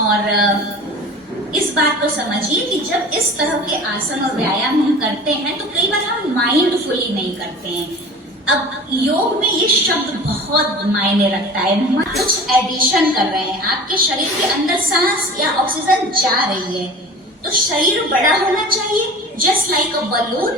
और इस बात को समझिए कि जब इस तरह के आसन और व्यायाम हम करते हैं तो कई बार हम माइंडफुली नहीं करते हैं। अब योग में ये शब्द बहुत मायने रखता है। कुछ एडिशन कर रहे हैं, आपके शरीर के अंदर सांस या ऑक्सीजन जा रही है तो शरीर बड़ा होना चाहिए, जस्ट लाइक अ बलून।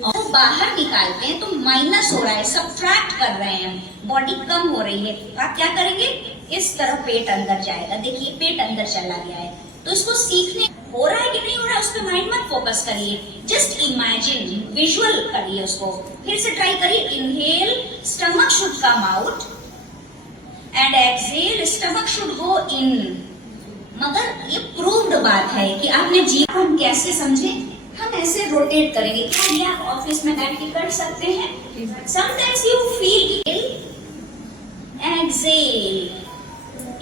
और बाहर निकालते हैं तो माइनस हो रहा है, सब्ट्रैक्ट कर रहे हैं, बॉडी कम हो रही है। तो आप क्या करेंगे, इस तरह पेट अंदर जाएगा। देखिए पेट अंदर चला गया है। तो इसको सीखने हो रहा है कि नहीं हो रहा है उस पर माइंड मत फोकस करिए, जस्ट इमेजिन, विजुअल करिए उसको। फिर से ट्राई करिए। Inhale, stomach should come out and exhale, stomach should go in. मगर ये प्रूव्ड बात है कि आपने जीवन को हम कैसे समझे, हम ऐसे रोटेट करेंगे। क्या ये आप ऑफिस में बैठ के कर सकते हैं? Sometimes you feel exhale.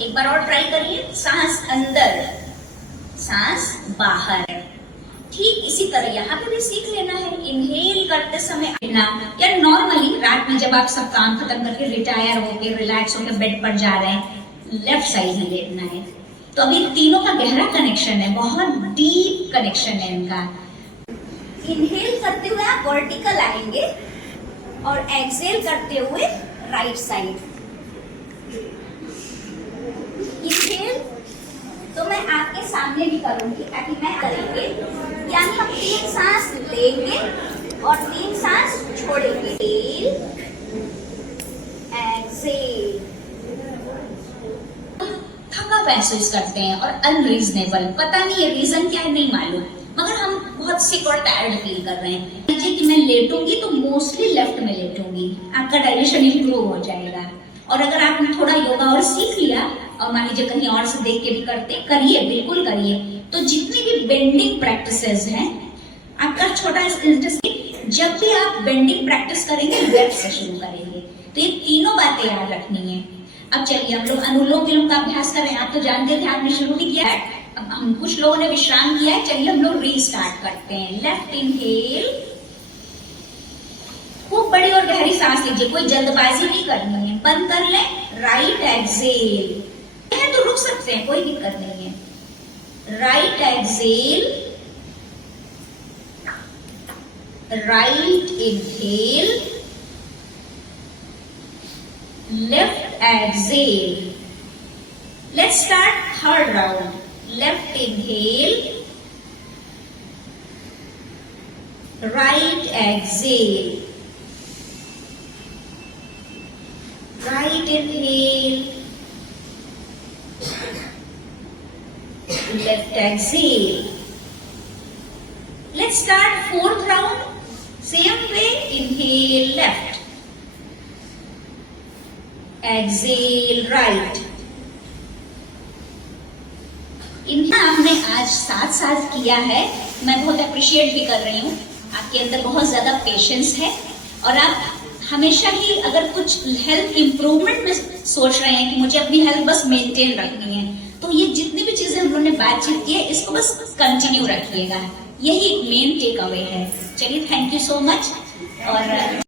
एक बार और ट्राई करिए। सांस अंदर, सांस बाहर। ठीक इसी तरह यहाँ पे भी सीख लेना है। इनहेल करते समय या नॉर्मली रात में जब आप सब काम खत्म करके रिटायर होके रिलैक्स होके बेड पर जा रहे हैं, लेफ्ट साइड में लेटना है। तो अभी तीनों का गहरा कनेक्शन है, बहुत डीप कनेक्शन है इनका। इनहेल करते हुए आप वर्टिकल आएंगे और एक्सहेल करते हुए राइट साइड। इनहेल तो मैं आपके सामने भी करूंगी ताकि मैं करेंगे, यानी हम 3 सांस लेंगे और 3 सांस छोड़ेंगे। एक्सहेल। थका महसूस करते हैं और अनरीजनेबल, पता नहीं है रीजन क्या है, नहीं मालूम, मगर हम बहुत सिक और टायर्ड फील कर रहे हैं। लीजिए कि मैं लेटूंगी तो मोस्टली लेफ्ट में लेटूंगी, आपका डाइजेशन इंप्रूव हो जाएगा। और अगर आपने थोड़ा योगा और सीख लिया और मान लीजिए कहीं और से देख के भी करते, करिए, बिल्कुल करिए। तो जितनी भी बेंडिंग प्रैक्टिसेस हैं, आपका छोटा इंटरेस्ट, जब भी आप बेंडिंग प्रैक्टिस करेंगे लेफ्ट से शुरू करेंगे। तो ये तीनों बातें याद रखनी है। अब चलिए हम लोग अनुलोम विलोम का अभ्यास करें। आप तो जानते हैं, ध्यान में शुरू भी किया है। अब हम कुछ लोगों ने विश्राम किया है, चलिए हम लोग रीस्टार्ट करते हैं। लेफ्ट इनहेल, खूब बड़ी और गहरी सांस लीजिए, कोई जल्दबाजी नहीं करनी है, बंद कर लें। राइट एक्सहेल, तो रुक सकते हैं, कोई दिक्कत नहीं है। Right exhale, right inhale, left exhale. Let's start third round. Left inhale, right exhale, right inhale, left exhale. Let's start 4th round. Same way, inhale left, exhale right. इनका हमने आज साथ किया है, मैं बहुत अप्रिशिएट भी कर रही हूँ। आपके अंदर बहुत ज्यादा पेशेंस है और आप हमेशा ही अगर कुछ हेल्थ इंप्रूवमेंट में सोच रहे हैं कि मुझे अपनी हेल्थ बस मेंटेन रखनी है, तो ये जितनी भी चीजें हम लोगों ने बातचीत की है, इसको बस कंटिन्यू रखिएगा। यही मेन टेक अवे है। चलिए, थैंक यू सो मच। और